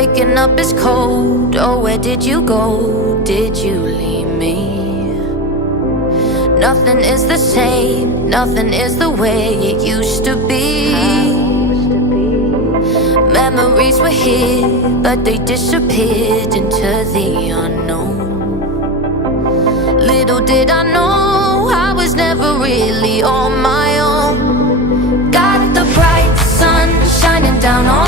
Waking up is cold. Oh, where did you go? Did you leave me? Nothing is the same, nothing is the way it used to be. Memories were here, but they disappeared into the unknown. Little did I know I was never really on my own. Got the bright sun shining down on